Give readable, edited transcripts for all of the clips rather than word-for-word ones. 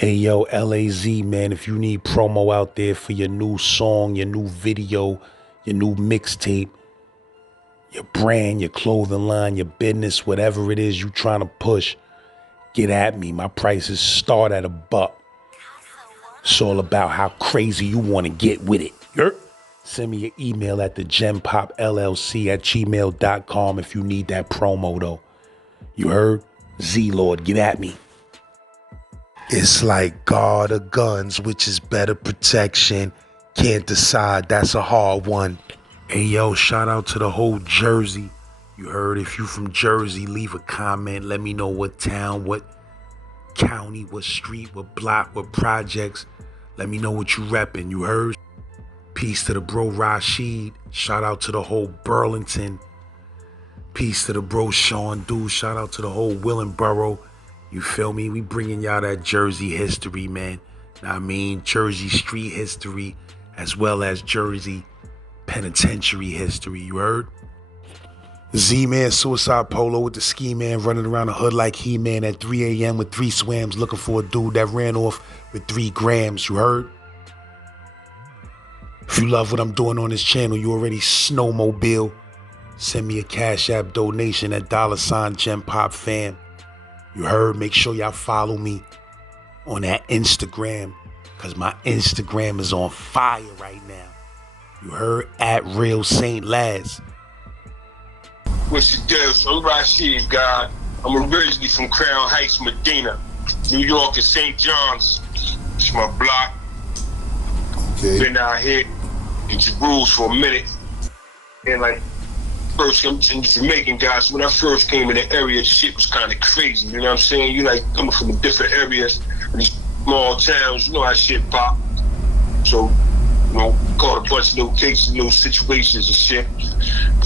Hey yo, LAZ, man, if you need promo out there for your new song, your new video, your new mixtape, your brand, your clothing line, your business, whatever it is you trying to push, get at me. My prices start at $1. It's all about how crazy you want to get with it. Send me your email at thegenpopllc@gmail.com if you need that promo though. You heard? Z-Lord, get at me. It's like God or guns, which is better protection. Can't decide, that's a hard one. Hey yo, shout out to the whole Jersey. You heard? If you from Jersey, leave a comment. Let me know what town, what county, what street, what block, what projects. Let me know what you reppin', you heard? Peace to the bro Raashid. Shout out to the whole Burlington. Peace to the bro Sean Du. Shout out to the whole Willingboro. You feel me? We bringing y'all that Jersey history, man. Now, I mean, Jersey street history as well as Jersey penitentiary history. You heard? Z-Man, Suicide Polo with the ski man running around the hood like He-Man at 3 a.m. with 3 swams looking for a dude that ran off with 3 grams. You heard? If you love what I'm doing on this channel, you already snowmobile. Send me a Cash App donation at $GenPopFam. You heard? Make sure y'all follow me on that Instagram, because my Instagram is on fire right now. You heard? At Real Saint Laz. What's the deal? So I'm Raashid, God. I'm originally from Crown Heights, Medina, New York, and St. John's. It's my block. Okay. Been out here in Jerusalem for a minute. And like, first, I'm Jamaican guys. So when I first came in the area, shit was kind of crazy. You know what I'm saying? You like coming from different areas, these small towns. You know how shit pop. So, you know, caught a bunch of little cases, little situations and shit.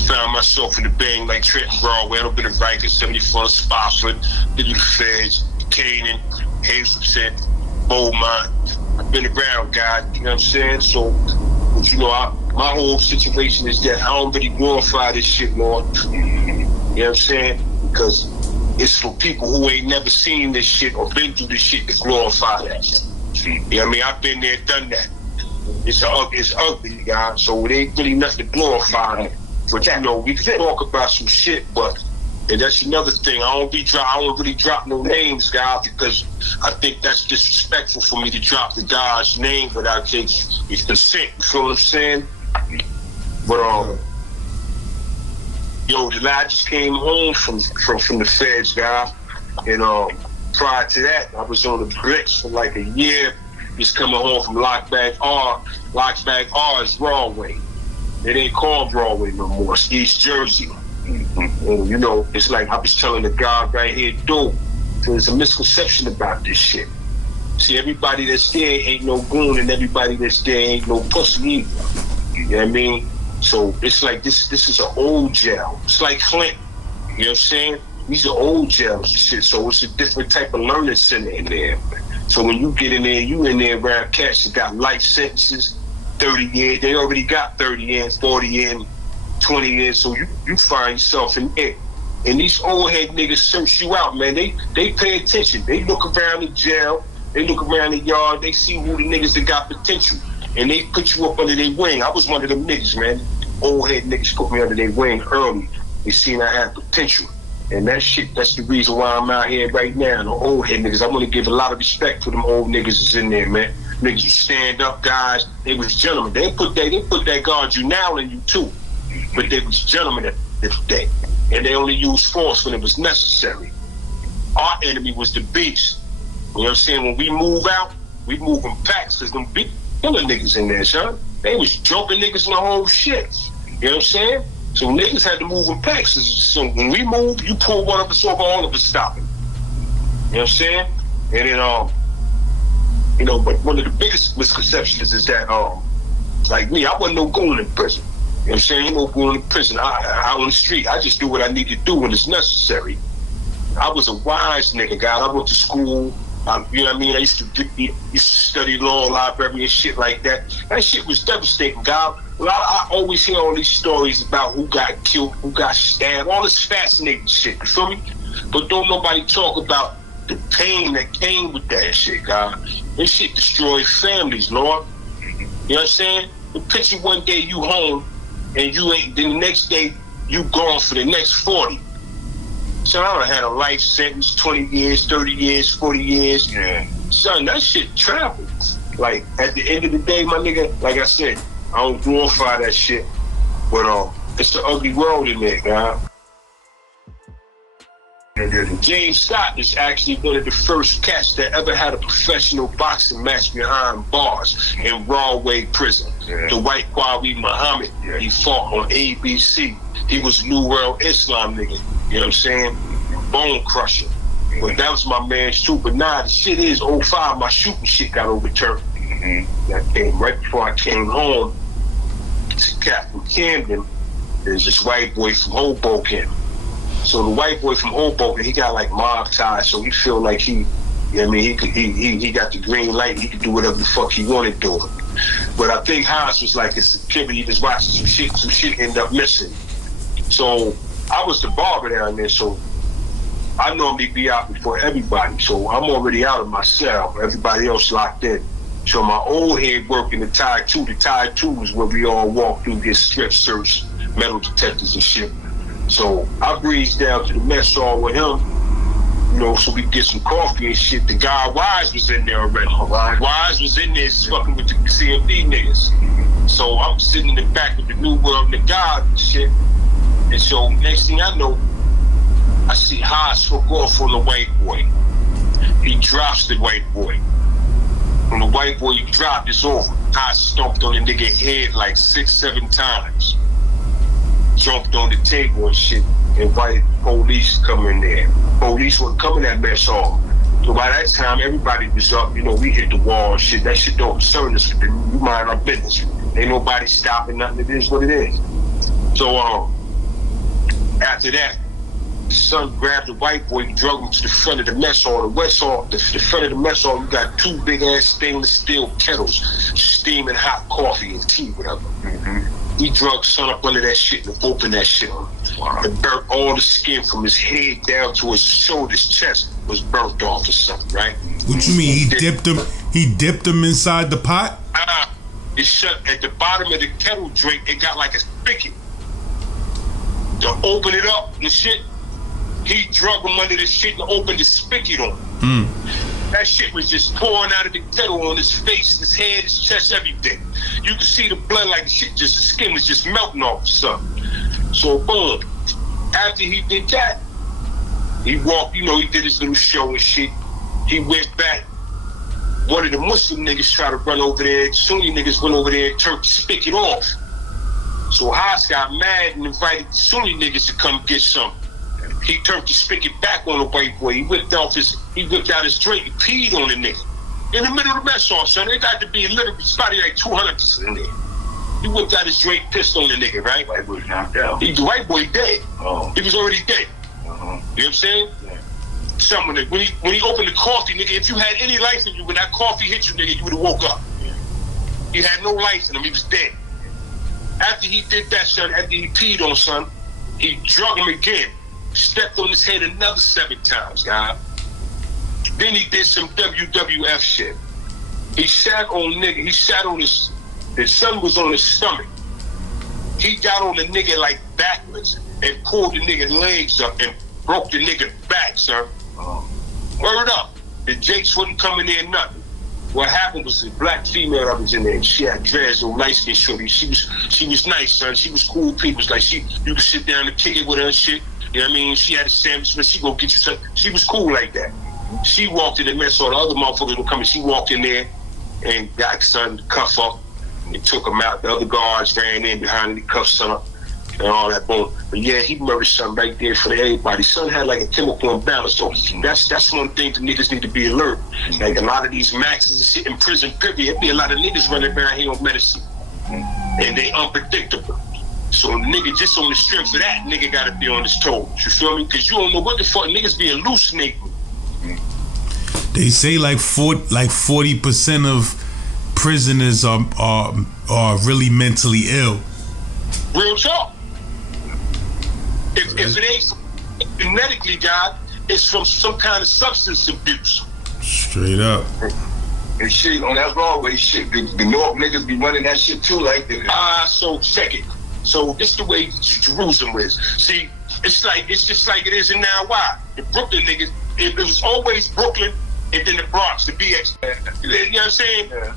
Found myself in the bang like Trenton, Rahway, a little bit of Rikers, 74, Spofford, Little Feds, Canaan, Hazelton, Beaumont. I've been around, God. You know what I'm saying? So, but you know, my whole situation is that I don't really glorify this shit, Lord. You know what I'm saying? Because it's for people who ain't never seen this shit or been through this shit to glorify that. You know what I mean? I've been there, done that. It's ugly, God. So it ain't really nothing to glorify. But you know, we can talk about some shit, but and that's another thing. I don't really drop no names, God, because I think that's disrespectful for me to drop the God's name without his consent. You feel what I'm saying? But yo, the lad just came home from the feds, God, and prior to that, I was on the bricks for like a year. Just coming home from Lockback R. Lockback R is Rahway. It ain't called Rahway no more. It's East Jersey. And, you know, it's like I was telling the guy right here, dude, there's a misconception about this shit. See, everybody that's there ain't no goon, and everybody that's there ain't no pussy either. You know what I mean? So it's like this is an old jail. It's like Flint. You know what I'm saying? These are old jails and shit. So it's a different type of learning center in there. So when you get in there, you in there around cats that got life sentences, 30 years. They already got 30 years, 40 years, 20 years. So you find yourself in it. And these old head niggas search you out, man. They pay attention. They look around the jail. They look around the yard. They see who the niggas that got potential. And they put you up under their wing. I was one of them niggas, man. Old head niggas put me under their wing early. They seen I had potential. And that shit, that's the reason why I'm out here right now. The old head niggas, I want to give a lot of respect to them old niggas that's in there, man. Niggas who stand up guys. They was gentlemen. They put that guard you now in you too. But they was gentlemen at the day. And they only used force when it was necessary. Our enemy was the beast. You know what I'm saying? When we move out, we move in packs, because them big killer niggas in there, son. They was jumping niggas in the whole shit. You know what I'm saying? So niggas had to move in packs. So when we move, you pull one of us over, all of us stop it. You know what I'm saying? And then, you know, but one of the biggest misconceptions is that, like me, I wasn't no goon in prison. You know what I'm saying? Ain't no goon in prison. Out on the street, I just do what I need to do when it's necessary. I was a wise nigga, God. I went to school. You know what I mean? I used to study law, library, and shit like that. That shit was devastating, God. Well, I always hear all these stories about who got killed, who got stabbed, all this fascinating shit. You feel me? But don't nobody talk about the pain that came with that shit, God. This shit destroyed families, Lord. You know what I'm saying? The picture one day you home and you ain't, then the next day you gone for the next 40. So I done had a life sentence, 20 years, 30 years, 40 years. Yeah. Son, that shit travels. Like, at the end of the day, my nigga, like I said, I don't glorify that shit, but it's an ugly world in there, God. James Scott is actually one of the first cats that ever had a professional boxing match behind bars in Rahway prison. Yeah. The white Kwawi Muhammad, yeah. He fought on ABC. He was a New World Islam nigga, you know what I'm saying? Bone crusher. Yeah. But that was my man's too. But nah, the shit is 05, my shooting shit got overturned. Mm-hmm. That came right before I came home. It's a cat from Camden. There's this white boy from Hoboken. So the white boy from Hoboken, he got like mob ties, so he feel like he, you know what I mean, he got the green light, he could do whatever the fuck he wanted to do. But I think Haas was like his security, he was watching some shit ended up missing. So I was the barber down there, so I normally be out before everybody. So I'm already out of my cell, everybody else locked in. So my old head working the Tide 2. The Tide 2 is where we all walk through, get strip search, metal detectors and shit. So I breezed down to the Messhall with him, you know, so we could get some coffee and shit. The guy Wise was in there already. Wise was in there fucking with the CMD niggas. So I'm sitting in the back with the New World and the God and shit. And so next thing I know, I see Haas hook off on the white boy. He drops the white boy. When the white boy dropped, it's over. Haas stomped on the nigga head like 6-7 times. Jumped on the table and shit, invited police to come in there. Police weren't coming at Messhall. So by that time, everybody was up, you know, we hit the wall and shit. That shit don't concern us. We mind our business. Ain't nobody stopping nothing. It is what it is. So after that, the son grabbed the white boy, drug him to the front of the mess hall. The front of the mess hall, you got 2 big-ass stainless steel kettles steaming hot coffee and tea, whatever. Mm-hmm. He drugged son up under that shit and opened that shit. Wow. And burnt all the skin from his head down to his shoulders, chest was burnt off or something, right? What you mean? He dipped him inside the pot? It shut at the bottom of the kettle drink. It got like a spigot. To open it up and shit, he drug him under the shit and opened the spigot on him. That shit was just pouring out of the kettle on his face, his head, his chest, everything. You could see the blood like shit, just the skin was just melting off or something. So boom, after he did that, he walked, you know, he did his little show and shit. He went back. One of the Muslim niggas tried to run over there. Sunni niggas went over there and turned the spigot off. So Haas got mad and invited the Sunni niggas to come get something. He turned the spigot back on the white boy. He whipped out his drink and peed on the nigga. In the middle of the mess hall, son. It got to be literally probably like 200 in there. He whipped out his drink, pissed on the nigga, right? White boy knocked out. The white boy dead. Oh. He was already dead. You know what I'm saying? Yeah. Someone that when he opened the coffee, nigga, if you had any life in you, when that coffee hit you, nigga, you would have woke up. Yeah. He had no life in him. He was dead. After he did that, son, after he peed on son, he drug him again. Stepped on his head another 7 times, God. Then he did some WWF shit. He sat on his son was on his stomach. He got on the nigga like backwards and pulled the nigga's legs up and broke the nigga's back, sir. Word up. The Jakes wouldn't come in there nothing. What happened was the black female that was in there. She had dreads on light skin shorty. She was nice, son. She was cool people. Like you could sit down and kick it with her and shit. You know what I mean? She had a sandwich, but she go get you something. She was cool like that. She walked in the mess hall. The other motherfuckers were coming. She walked in there and got son cuff up and took him out. The other guards ran in behind him, cuffed son up and all that boom. But yeah, he murdered son right there for everybody. Son had like a chemical imbalance. So that's one thing the niggas need to be alert. Like a lot of these maxes and shit in prison, period. There be a lot of niggas running around here on medicine. And they unpredictable. So nigga, just on the strength of that, nigga gotta be on his toes. You feel me? Cause you don't know what the fuck niggas be hallucinating. They say like 40% of prisoners are really mentally ill. Real talk. If it ain't genetically, God, is from some kind of substance abuse. Straight up. And shit, on that Rahway shit, the North niggas be running that shit too, like that. So check it. So this the way Jerusalem is. See, it's just like it is in now. Why? The Brooklyn niggas, it was always Brooklyn and then the Bronx, the BX. You know what I'm saying? Yeah.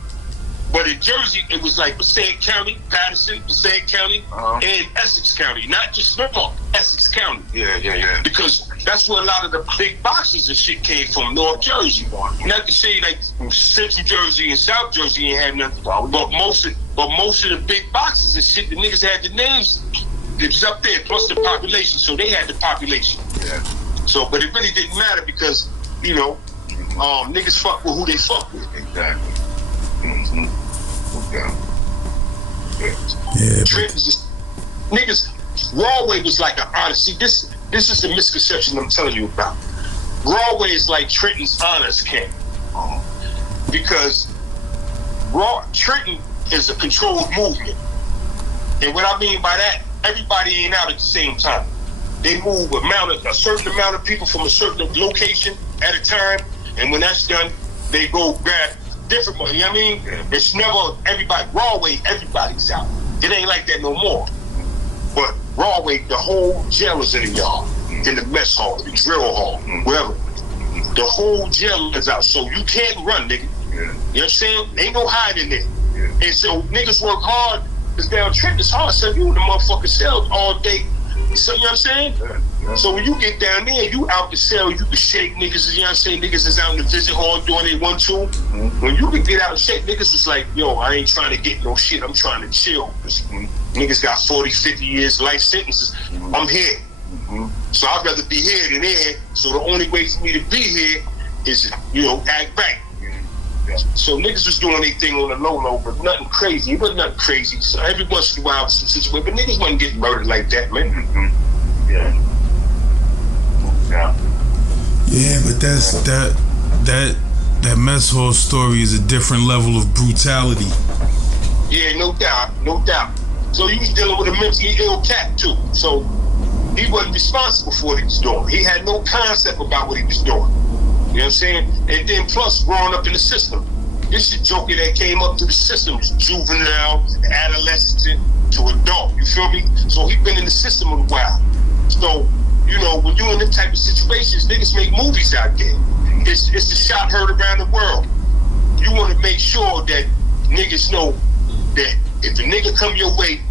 But in Jersey, it was like Passaic County, Patterson, Passaic County, and Essex County. Not just Norfolk, Essex County. Yeah. Because that's where a lot of the big boxes and shit came from, North Jersey. Not to say like Central Jersey and South Jersey ain't have nothing, but most of the big boxes and shit, the niggas had the names. It was up there, plus the population, so they had the population. Yeah. So, but it really didn't matter because, you know, niggas fuck with who they fuck with. Exactly. Okay. Yeah. Trenton's just, niggas, Rahway was like an honest. See, this is the misconception I'm telling you about. Rahway is like Trenton's honest camp. Because Trenton is a controlled movement. And what I mean by that, everybody ain't out at the same time. They move a certain amount of people from a certain location at a time, and when that's done, they go grab different money. You know what I mean? It's never everybody. Rahway, everybody's out. It ain't like that no more. But Rahway, the whole jail is in the yard, in the mess hall, the drill hall, wherever. The whole jail is out, so you can't run, nigga. You know what I'm saying? Ain't no hiding there. And so niggas work hard, because down Trent is hard. So you in the motherfucking cell all day. So, you know what I'm saying? So when you get down there, you out the cell, you can shake niggas, you know what I'm saying? Niggas is out in the visit hall doing they 1-2. When you can get out and shake, niggas is like, yo, I ain't trying to get no shit, I'm trying to chill. Niggas got 40, 50 years life sentences. I'm here. So I'd rather be here than there. So the only way for me to be here is, you know, act back. So niggas was doing their thing on the low, but nothing crazy. It wasn't nothing crazy. So every once in a while, some situation, but niggas wasn't getting murdered like that, man. Yeah, but that mess hall story is a different level of brutality. Yeah, no doubt. So he was dealing with a mentally ill cat too. So he wasn't responsible for what he was doing. He had no concept about what he was doing. You know what I'm saying? And then plus growing up in the system. This is a joker that came up through the system, juvenile, adolescent to adult. You feel me? So he been in the system a while. So, you know, when you're in them type of situations, niggas make movies out there. It's the shot heard around the world. You want to make sure that niggas know that if a nigga come your way,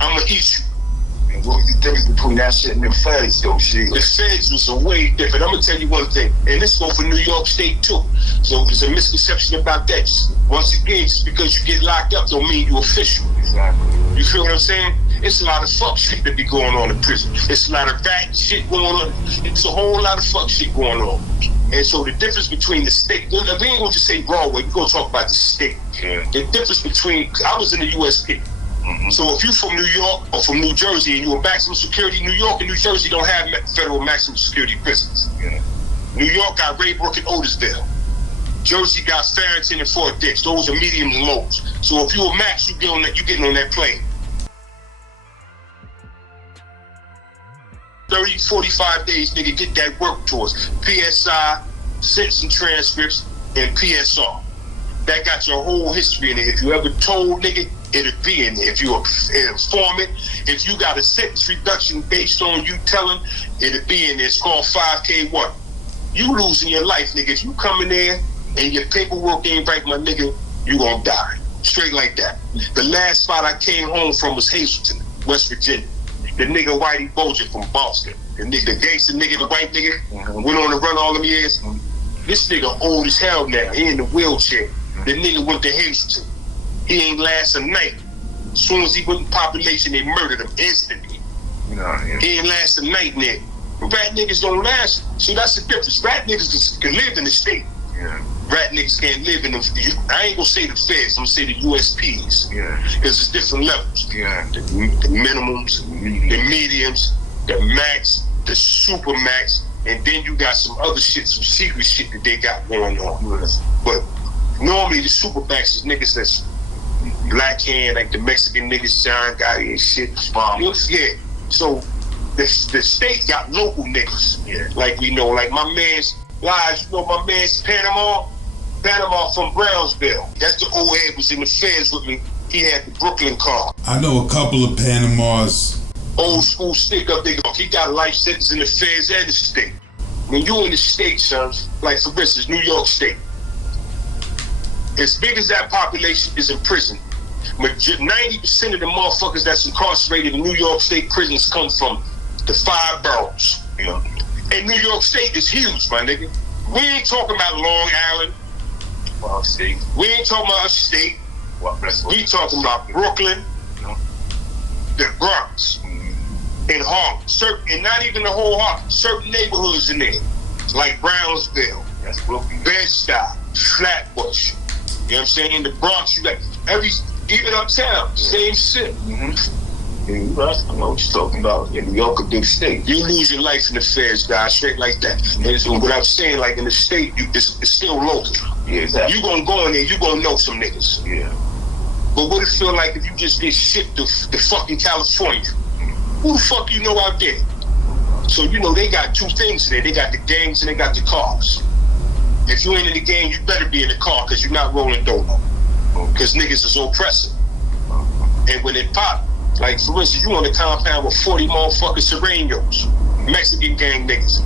I'm gonna eat you. And what was the difference between that shit and the feds, though, shit? The feds was a way different. I'm gonna tell you one thing, and this go for New York State too. So there's a misconception about that. Once again, just because you get locked up don't mean you official. Exactly. You feel what I'm saying? It's a lot of fuck shit that be going on in prison. It's a lot of rat shit going on. It's a whole lot of fuck shit going on. And so the difference between the state, we ain't gonna just say Rahway, we're gonna talk about the state. Yeah. The difference between, I was in the USP. So if you're from New York or from New Jersey and you're maximum security, New York and New Jersey don't have federal maximum security prisons. Yeah. New York got Raybrook and Otisville. Jersey got Farrington and Fort Dix. Those are mediums and lows. So if you're a max, you getting on that plane. 30, 45 days, nigga, get that work to us. PSI, sentence and transcripts, and PSR. That got your whole history in it. If you ever told, nigga, it'll be in there. If you're an informant, if you got a sentence reduction based on you telling, it'll be in there. It's called 5K1. You losing your life, nigga. If you come in there and your paperwork ain't right, my nigga, you gonna die. Straight like that. The last spot I came home from was Hazleton, West Virginia. The nigga Whitey Bulger from Boston. The gangster nigga, the white nigga, went on the run all them years. This nigga old as hell now. He in the wheelchair. The nigga went to Hazleton. He ain't last a night. As soon as he went in population, they murdered him instantly. He ain't last a night there. Rat niggas don't last. See, that's the difference. Rat niggas can live in the state. Rat niggas can't live in them. I ain't gonna say the feds, I'm gonna say the USPs. Because it's different levels. The minimums, the mediums, the max, the super max, and then you got some other shit, some secret shit that they got going on. But normally the super max is niggas that's black hand, like the Mexican niggas, John Gotti and shit. Yeah. So the state got local niggas. Yeah. Like we know, like my man's lives, you know, my man's Panama from Brownsville. That's the old head was in the feds with me. He had the Brooklyn car. I know a couple of Panamas. Old school stick up nigga. He got a life sentence in the feds and the state. When you in the state, son, like for instance, New York State, as big as that population is in prison, 90% of the motherfuckers that's incarcerated in New York State prisons come from the 5 boroughs. You know? And New York State is huge, my nigga. We ain't talking about Long Island. State. We ain't talking about upstate. We talking about Brooklyn, the Bronx, and Harlem. And not even the whole Harlem. Certain neighborhoods in there, like Brownsville, Bed-Stuy, Flatbush. You know what I'm saying? In the Bronx, you got even uptown, same shit. I know what you're talking about. In New York, a big state. You lose your life in the feds, guys, straight like that. And so what I'm saying, like in the state, it's still local. Yeah, exactly. You gonna go in there, you gonna know some niggas. Yeah. But what it feel like if you just get shipped to fucking California? Who the fuck you know out there? So you know they got 2 things there. They got the gangs and they got the cars. If you ain't in the gang, you better be in the car because you're not rolling dono. Because niggas is oppressive. And when it pop, like for instance, you on the compound with 40 motherfucking Serenos, Mexican gang niggas.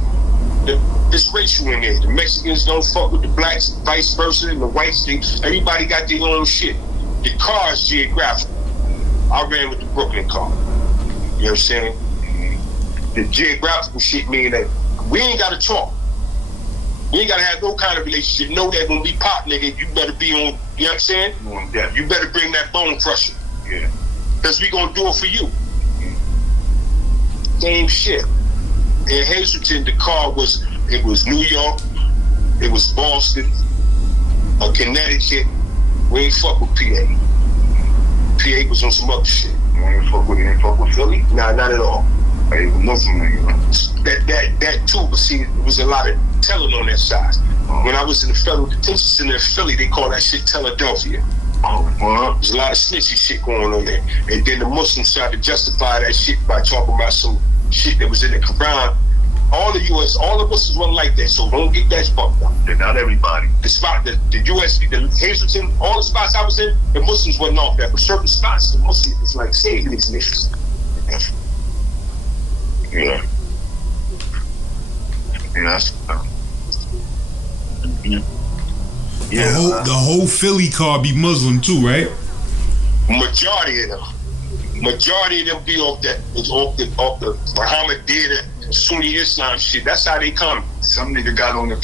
It's racial in there. The Mexicans don't fuck with the blacks, vice versa, and the whites, everybody got their own shit. The car is geographical. I ran with the Brooklyn car. You know what I'm saying? The geographical shit mean that we ain't gotta talk. We ain't gotta have no kind of relationship. Know that when we pop, nigga, you better be on, you know what I'm saying? You better bring that bone crusher. Yeah. Because we gonna do it for you. Same shit. In Hazleton, the car was New York, it was Boston, Connecticut. We ain't fuck with PA. PA was on some other shit. You ain't fuck with Philly? Nah, not at all. Hey, Muslim nigga. That too, but see, there was a lot of telling on that side. When I was in the federal detention center in Philly, they call that shit Philadelphia. There's a lot of snitchy shit going on there. And then the Muslims tried to justify that shit by talking about some shit that was in the Quran. All the Muslims wasn't like that, so don't get that fucked up. They're not everybody. The US, the Hazleton, all the spots I was in, the Muslims wasn't off that. But certain spots, the Muslims was like saving these niggas. Yeah. Yeah. The whole Philly car be Muslim too, right? Majority of them be off the Muhammadan Sunni Islam shit. That's how they come. Some nigga got on the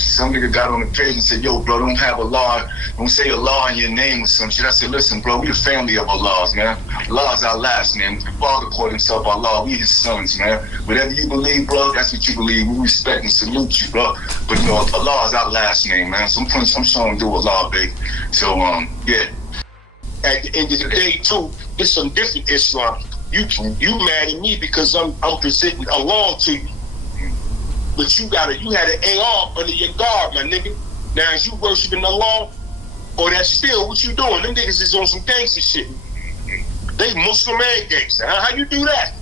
page and said, "Yo, bro, don't have Allah. Don't say Allah in your name or some shit." I said, "Listen, bro, we the family of Allahs, man. Allah's our last name. The Father called himself Allah. We his sons, man. Whatever you believe, bro, that's what you believe. We respect and salute you, bro. But you know, Allah is our last name, man. So I'm showing do Allah, baby. So yeah." At the end of the day, too, there's some different Islam. You mad at me because I'm presenting Allah to you, but you had an AR under your guard, my nigga. Now is you worshiping Allah, or that's still what you doing? Them niggas is on some gangster shit. They Muslim and gangster. How you do that?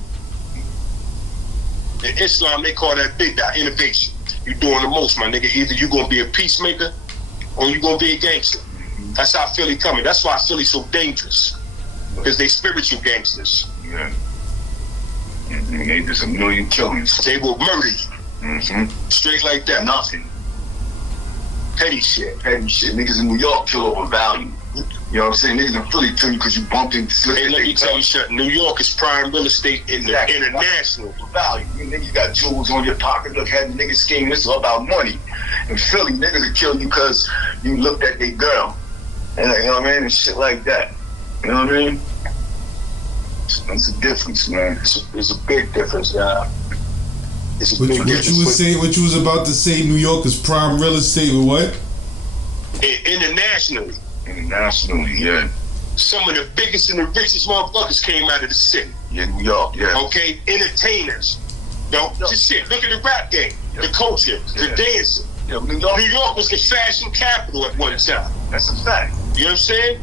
In Islam, they call that bid'ah, innovation. You doing the most, my nigga. Either you gonna be a peacemaker, or you gonna be a gangster. That's how Philly coming. That's why Philly's so dangerous. Because they spiritual gangsters. Yeah. And they just a million killings. They will murder you. Straight like that. Nothing. Petty shit. Niggas in New York kill over value. You know what I'm saying? Niggas in Philly kill you because you bumped into... Hey, let me tell you something. New York is prime real estate international. Value. You niggas got jewels on your pocket. Look, had the niggas scheme. This is all about money. In Philly, niggas will kill you because you looked at their girl. And you know what I mean? And shit like that. You know what I mean? That's a difference, man. It's a big difference, y'all. It's a big difference. What you was about to say, New York is prime real estate with what? Internationally. Internationally, yeah. Some of the biggest and the richest motherfuckers came out of the city. Yeah, New York, yeah. Okay? Entertainers. Just shit. Look at the rap game, the culture, the dancing. Yeah, New York was the fashion capital at one time. That's a fact. You know what I'm saying?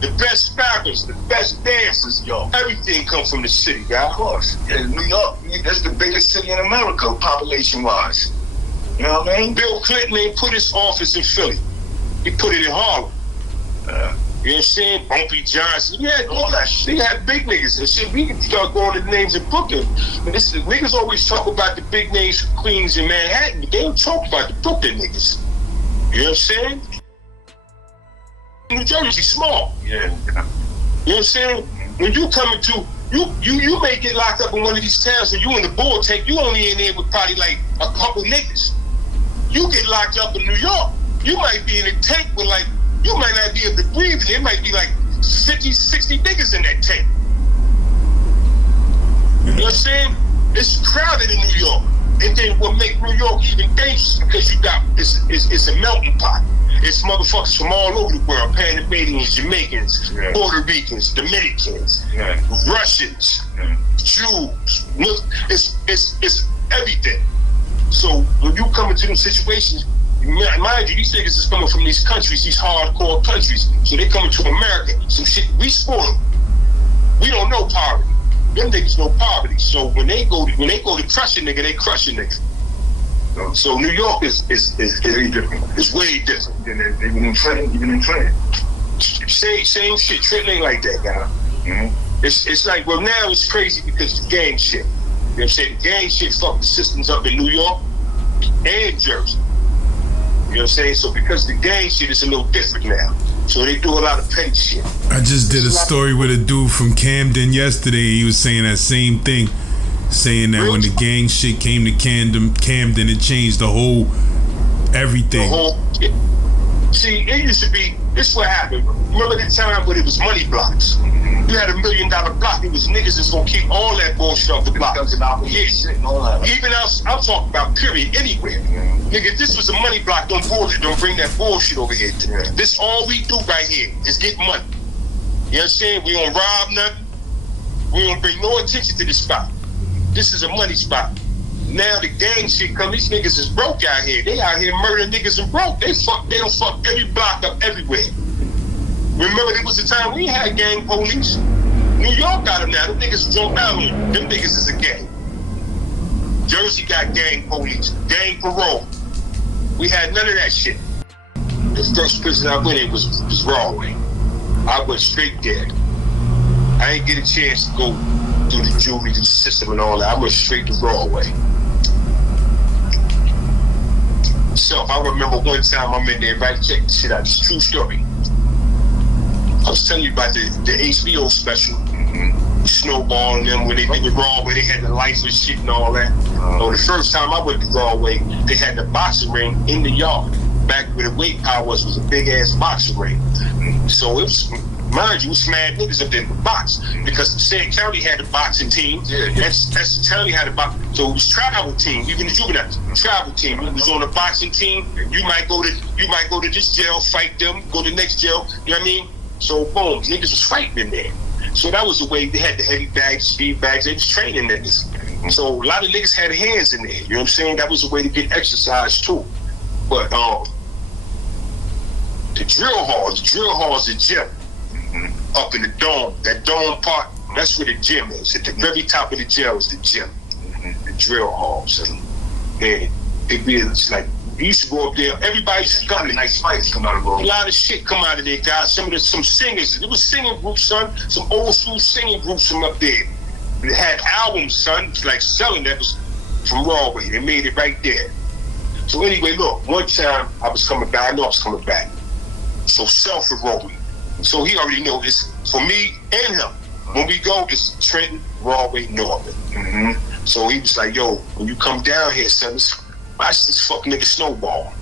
The best rappers, the best dancers, yo. Everything come from the city, guy. Of course. Yeah, New York, that's the biggest city in America, population-wise. You know what I mean? Bill Clinton ain't put his office in Philly. He put it in Harlem. You know what I'm saying? Bumpy Johnson. Yeah, all that shit. They had big niggas and shit. We can start going to the names in Brooklyn. But this is, niggas always talk about the big names from Queens and Manhattan, but they don't talk about the Brooklyn niggas. You know what I'm saying? New Jersey small. Yeah. You know what I'm saying? When you come into, you may get locked up in one of these towns and you in the bull tank, you only in there with probably like a couple niggas. You get locked up in New York, you might be in a tank with like, you might not be able to breathe, and there might be like 50, 60 niggas in that tank. You know what I'm saying? It's crowded in New York. And then what make New York even dangerous because you got, it's a melting pot. It's motherfuckers from all over the world, Panamanians, Jamaicans, Puerto Ricans, Dominicans, Russians, Jews. It's everything. So when you come into them situations, mind you, these niggas is coming from these countries, these hardcore countries. So they coming to America. Some shit, we spoil them. We don't know poverty. Them niggas know poverty. So when they go to crush a nigga, they crush a nigga. So New York is very different. It's way different. Even in Trenton. Same shit. Trenton ain't like that, guy. Mm-hmm. It's like, well, now it's crazy because of the gang shit. You know what I'm saying? The gang shit fucked the systems up in New York and Jersey. You know what I'm saying? So because the gang shit is a little different now. So they do a lot of petty shit. I just did a story with a dude from Camden yesterday. He was saying that same thing. Saying that when the gang shit came to Camden, it changed the whole everything. See, it used to be, this is what happened. Remember the time when it was money blocks? You had $1 million block, it was niggas that's gonna keep all that bullshit off the block. Even else, I'm talking about period, anywhere. Nigga, this was a money block, don't bring that bullshit over here. This all we do right here is get money. You understand? We don't rob nothing. We don't bring no attention to this spot. This is a money spot. Now the gang shit come, these niggas is broke out here. They out here murdering niggas and broke. They don't fuck every block up everywhere. Remember there was a time we had gang police. New York got them now. Them niggas jump out on you. Them niggas is a gang. Jersey got gang police, gang parole. We had none of that shit. The first prison I went in was Rahway. I went straight there. I ain't get a chance to go through the juvie system and all that. I went straight to Rahway. So I remember one time I'm in there, right, check this shit out. It's a true story. I was telling you about the HBO special, Snowball and them, when they did the Rahway, they had the lights and shit and all that. So the first time I went to Rahway, they had the boxing ring in the yard. Back where the weight power was a big ass boxing ring. So it was, mind you, it was mad niggas up there to box because the same county had a boxing team. That's the county had a box. So it was travel team, even the juveniles. Travel team. It was on a boxing team. You might go to this jail, fight them, go to the next jail. You know what I mean? So boom, niggas was fighting in there. So that was the way they had the heavy bags, speed bags. They was training niggas. So a lot of niggas had hands in there. You know what I'm saying? That was a way to get exercise too. But the drill hall is a gym. Up in the dome, that dome part, that's where the gym is. At the very top of the jail is the gym. The drill hall. So, man, it'd be like, we used to go up there, everybody used to come. Nice fights come out of it. A lot of shit come out of there, guys. Some singers, there was singing groups, son. Some old school singing groups from up there. They had albums, son, like selling that was from Rahway. They made it right there. So anyway, look, one time I was coming back, I know I was coming back. So Self wrote me. So he already know this for me and him. When we go, it's Trenton, Rahway, Norman. So he was like, yo, when you come down here, son, watch this fuck nigga Snowball.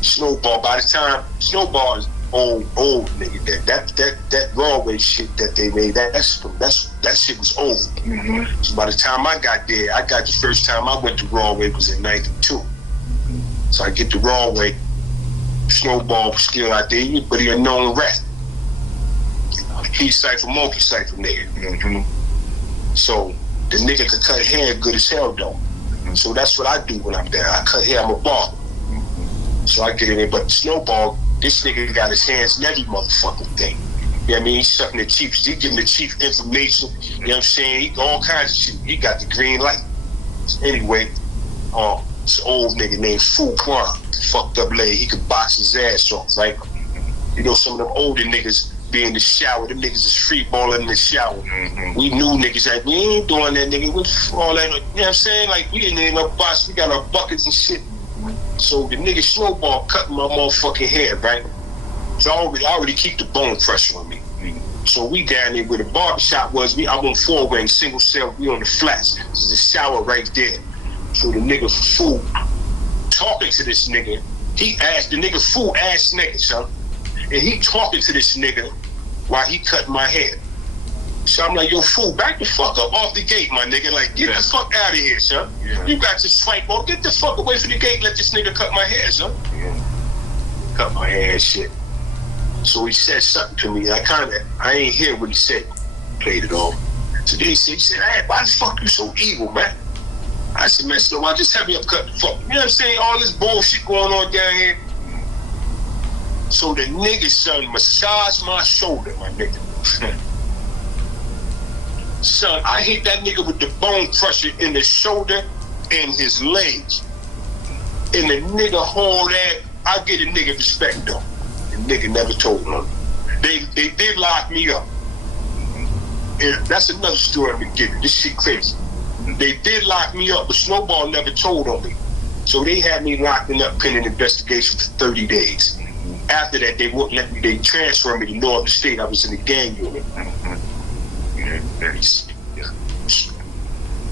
Snowball, by the time, Snowball is old nigga. That Rahway shit that they made, that shit was old. So by the time I got there, the first time I went to Rahway was in 92. So I get to Rahway, Snowball was still out there, but he a known rat. He cypher, monkey cypher nigga. So the nigga could cut hair good as hell though. So that's what I do when I'm there. I cut hair, I'm a barber. So I get in there, but Snowball, this nigga got his hands in every motherfucking thing. You know what I mean? He's sucking the chief, he giving the chief information, you know what I'm saying? He all kinds of shit. He got the green light. Anyway, this old nigga named Fu Quan, fucked up leg, he could box his ass off, right? You know, some of them older niggas be in the shower, them niggas is free balling in the shower. We knew niggas like, we ain't doing that, nigga, with all that, you know what I'm saying? Like, we didn't need no box, we got our buckets and shit. So the nigga Snowball cutting my motherfucking hair, right? So I already keep the bone pressure on me. So we down there where the barbershop was, I'm on 4-wing, single cell, we on the flats. There's a shower right there. So the nigga Fool talking to this nigga, the nigga Fool asked nigga, son. And he talking to this nigga while he cutting my hair. So I'm like, yo, Fool, back the fuck up off the gate, my nigga. Like, get the fuck out of here, son. Yeah. You got your swipe on. Get the fuck away from the gate. Let this nigga cut my hair, son. Yeah. Cut my hair and shit. So he said something to me. I ain't hear what he said. Played it off. So then he said, hey, why the fuck you so evil, man? I said, man, so why just have me up cut the fuck? You know what I'm saying? All this bullshit going on down here. So the nigga, son, massaged my shoulder, my nigga. Son, I hit that nigga with the bone crusher in the shoulder and his legs. And the nigga hauled that. I get a nigga respect, though. The nigga never told me. They did lock me up. And that's another story I'm gonna give you. This shit crazy. They did lock me up, but Snowball never told on me. So they had me locked up pending investigation for 30 days. After that, they wouldn't let me, they transferred me to Northern State. I was in the gang unit.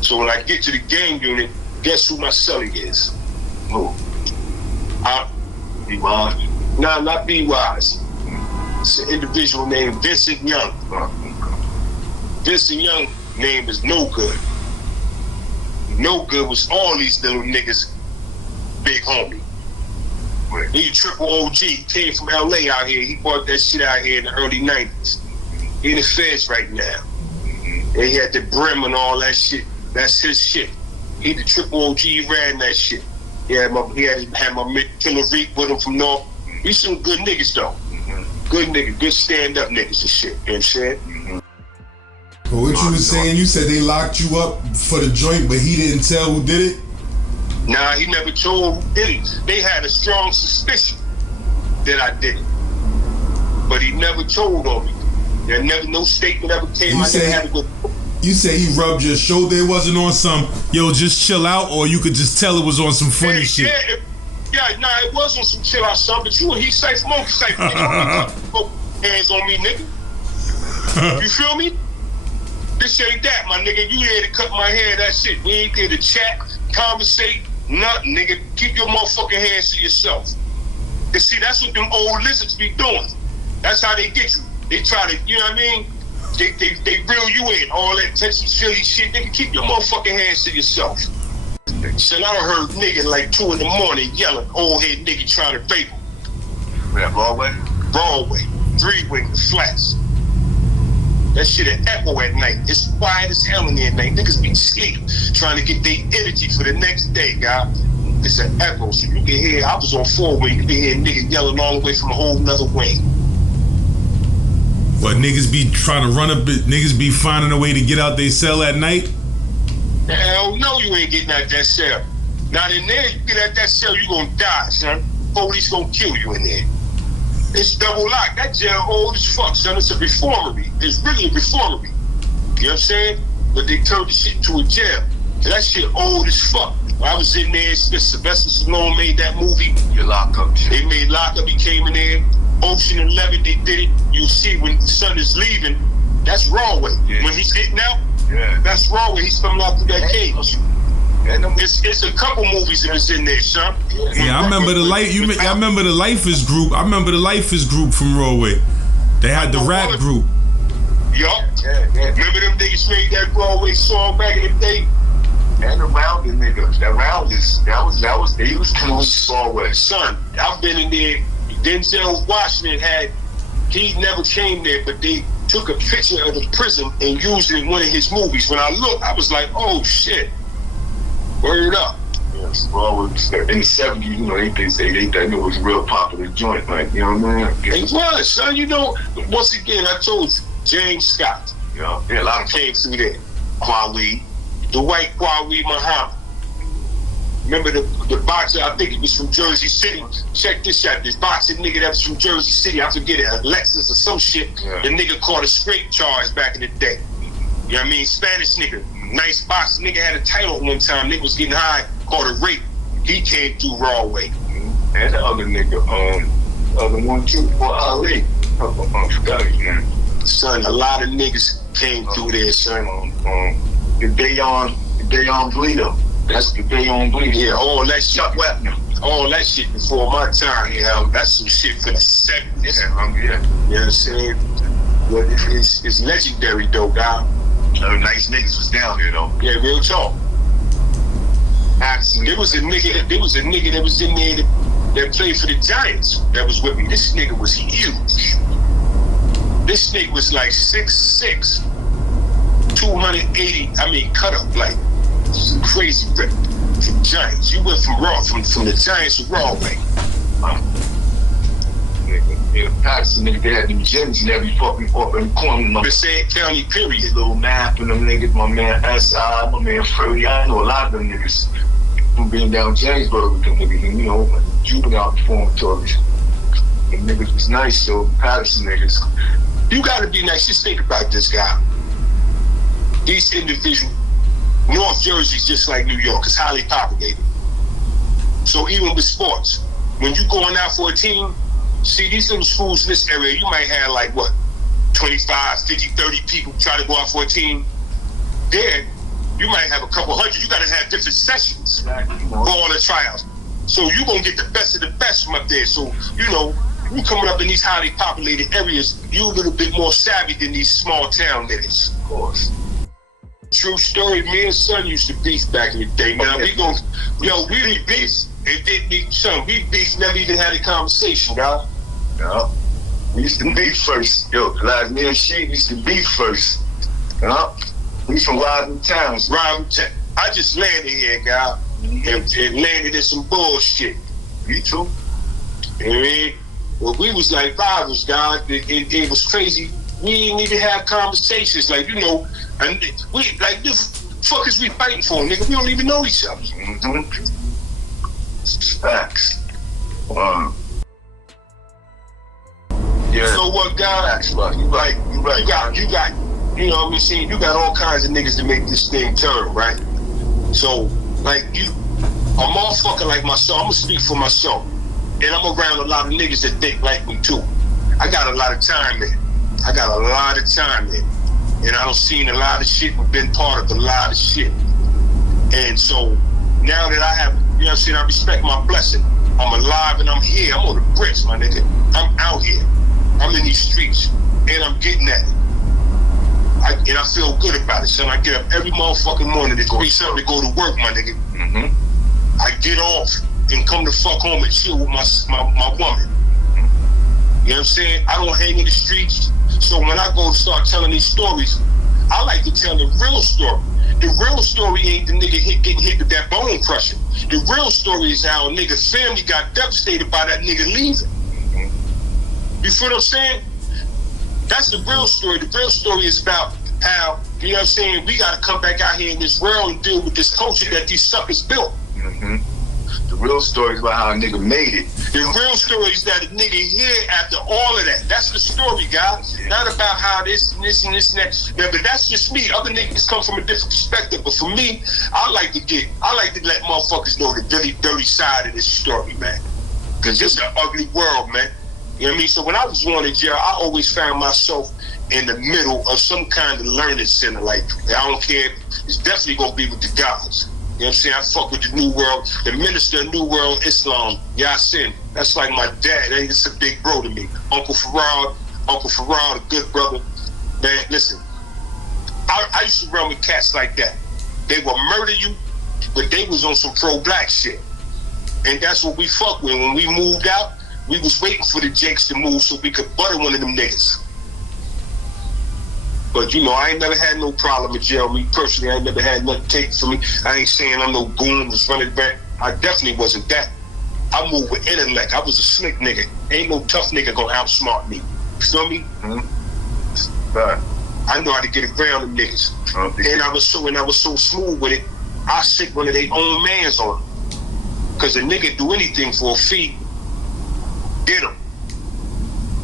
So when I get to the gang unit, guess who my cellie is? Who? Be Wise? Nah, not Be Wise. It's an individual named Vincent Young. Vincent Young name is No Good. No Good was all these little niggas' big homie. He triple OG, came from LA out here. He bought that shit out here in the early 90s. He in the feds right now. And he had the brim and all that shit. That's his shit. He the triple OG, he ran that shit. He had my Killer Reek with him from North. We some good niggas though. Good niggas, good stand-up niggas and shit. You know what I'm saying? But what you was saying, you said they locked you up for the joint, but he didn't tell who did it? Nah, he never told who did it. They had a strong suspicion that I did it. But he never told on me. There never, no statement ever came. I didn't have to go. You say he rubbed your shoulder, it wasn't on some, yo, just chill out, or you could just tell it was on some funny shit? It was on some chill out something, but he say smoke, hands on me, nigga. You feel me? This ain't that, my nigga. You here to cut my hair, that's it. We ain't here to chat, conversate, nothing, nigga. Keep your motherfucking hands to yourself. And see, that's what them old lizards be doing. That's how they get you. They try to, you know what I mean? They reel you in, all that Texas Philly shit. Nigga, keep your motherfucking hands to yourself. So I done heard niggas like 2 in the morning yelling, old head nigga trying to rape him. Yeah, Rahway? Rahway, 3-wing, the flats. That shit an echo at night. It's quiet as hell in there at night. Niggas be asleep, trying to get their energy for the next day, guy. It's an echo, so you can hear, I was on 4-wing, you can hear niggas yelling all the way from a whole nother wing. But niggas be trying to run a bit, niggas be finding a way to get out their cell at night? Hell no, you ain't getting out that cell. Not in there, you get out that cell, you gonna die, son. Police gonna kill you in there. It's double locked. That jail old as fuck, son. It's a reformery. It's really a reformery. You know what I'm saying? But they turned the shit to a jail. So that shit old as fuck. When I was in there, Sylvester Stallone made that movie. Your lockup. They made lockup, he came in there. Ocean 11, they did it. You'll see when the sun is leaving, that's Rahway. Yeah. When he's getting out, that's Rahway. He's coming out through that cage. It's a couple movies that was in there, son. Yeah, I remember the I remember the Lifers group. I remember the Lifers group from Rahway. They had the rap group. Yup. Yeah. Remember them niggas made that Rahway song back in the day? And around the niggas. That was they was coming Rahway. Son, I've been in there. Denzel Washington he never came there, but they took a picture of the prison and used it in one of his movies. When I looked, I was like, oh shit. Word up. Yeah. was. Rahway was in the 70s, you know, they say they knew it was a real popular joint, like, you know what I mean? It was, son, you know, once again, I told you, James Scott. You know, yeah, a lot of came through there. Kweli, the white Kweli Muhammad. Remember the boxer, I think it was from Jersey City. Check this out, this boxing nigga that was from Jersey City, I forget it, Alexis or some shit. Yeah. The nigga caught a scrape charge back in the day. You know what I mean? Spanish nigga, nice boxer. Nigga had a title one time, nigga was getting high, caught a rape. He came through Rahway. And the other nigga, other one too, Ali. I forgot his name. Son, a lot of niggas came through there, son. The Dayon Bleeder. That's the Dayon Bleeder. Yeah, all that shit. All that shit before my time. Yeah, that's some shit for the 70s. Yeah. You know what I'm saying? But it's legendary though, guy. Nice niggas was down there though. Yeah, real talk. There was a nigga that was in there that played for the Giants that was with me. This nigga was huge. This nigga was like 6'6", 280. I mean, cut up like some crazy rip from Giants. You went from the Giants to Rahway. Yeah, Patterson nigga, they had them gyms and every fucking up in the corner. The same county, period. Little Map and them niggas, my man S.I., my man Freddie. I know a lot of them niggas from being down Jamesburg with them niggas, and you know, juvenile performatories. Them niggas was nice, so Patterson niggas. You gotta be nice. Just think about this, guy. These individuals, North Jersey's just like New York. It's highly populated. So even with sports, when you going out for a team, see these little schools in this area, you might have like what, 25, 50, 30 people try to go out for a team. There, you might have a couple hundred. You gotta have different sessions for all the tryouts. So you gonna get the best of the best from up there. So, you know, you coming up in these highly populated areas, you a little bit more savvy than these small town niggas. Of course. True story, me and son used to beef back in the day. Now we gon' we beef. It didn't need son. We beef never even had a conversation, y'all. Yeah. We used to beef first. Yo, like me and she used to beef first. Yeah. We from Rival Towns. I just landed here, guy. And landed in some bullshit. Me too. You know what I mean? Well, we was like rivals, guy. It was crazy. We didn't even have conversations, like, you know, and we, like, the fuck is we fighting for, nigga? We don't even know each other. Mm-hmm. Facts. Yeah. So what, guy? Facts, right. You right. You got, you know what I'm saying? You got all kinds of niggas to make this thing turn, right? So, like, a motherfucker like myself, I'm gonna speak for myself. And I'm around a lot of niggas that think like me too. I got a lot of time in. And I done seen a lot of shit and been part of a lot of shit. And so now that I have, you know what I'm saying, I respect my blessing. I'm alive and I'm here. I'm on the bricks, my nigga. I'm out here. I'm in these streets and I'm getting at it. And I feel good about it, son. I get up every motherfucking morning at 3 something to go to work, my nigga. Mm-hmm. I get off and come the fuck home and chill with my woman. You know what I'm saying? I don't hang in the streets. So when I go start telling these stories, I like to tell the real story. The real story ain't the nigga getting hit with that bone crushing. The real story is how a nigga's family got devastated by that nigga leaving. You feel what I'm saying? That's the real story. The real story is about how, you know what I'm saying, we got to come back out here in this world and deal with this culture that these suckers built. Mm-hmm. The real story is about how a nigga made it. The real story is that a nigga here after all of that. That's the story, guys. Not about how this and this and this and that. Yeah, but that's just me. Other niggas come from a different perspective. But for me, I like to let motherfuckers know the really dirty side of this story, man. Because it's an ugly world, man. You know what I mean? So when I was going to jail, I always found myself in the middle of some kind of learning center. Like, I don't care. It's definitely going to be with the gods. You know what I'm saying? I fuck with the New World, the minister of New World Islam, Yasin. That's like my dad. He's a big bro to me. Uncle Farrar, a good brother. Man, listen, I used to run with cats like that. They would murder you, but they was on some pro-black shit. And that's what we fuck with. When we moved out, we was waiting for the Jakes to move so we could butter one of them niggas. But, you know, I ain't never had no problem in jail. Me personally, I ain't never had nothing taken from me. I ain't saying I'm no goon that's running back. I definitely wasn't that. I moved with intellect. I was a slick nigga. Ain't no tough nigga gonna outsmart me. You feel me? Right. I know how to get around them niggas. And I was so smooth with it, I sick one of their own mans on them. Cause a nigga do anything for a fee, get him.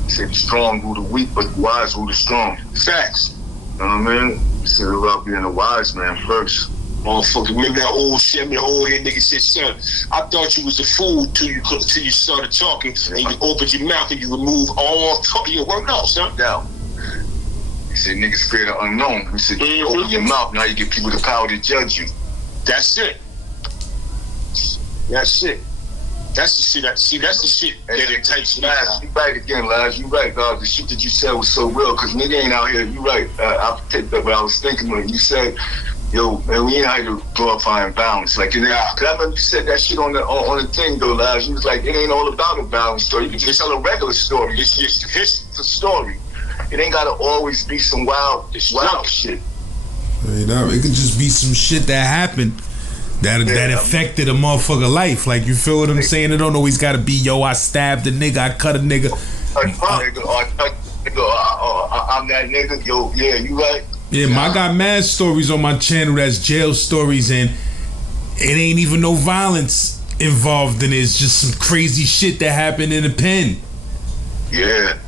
Say the strong rule the weak, but the wise rule the strong. Facts. You know what I mean? It's about being a wise man first. Motherfucker, remember that old shit? The old head nigga said, son, I thought you was a fool till you started talking and you opened your mouth and you removed all talk your work out, son. Down. He said, niggas fear the unknown. He said, you open your mouth, now you give people the power to judge you. That's it. That's it. That's the shit. That's the shit that it takes. You right again, Laz. You right, dog. The shit that you said was so real, because nigga ain't out here. You right. I picked up what I was thinking when you said, yo, man, we ain't out here to glorify and balance. Like, cause I remember you said that shit on the thing, though, Laz. You was like, it ain't all about a balance story. You can just tell a regular story. It's a story. It ain't gotta always be some wild shit. It could just be some shit that happened that affected a motherfucker life. Like, you feel what I'm saying? It don't always gotta be, yo, I stabbed a nigga, I cut a nigga. I'm that nigga. Yo, yeah, you right. Yeah, I got mad stories on my channel that's jail stories, and it ain't even no violence involved in it. It's just some crazy shit that happened in the pen. Yeah.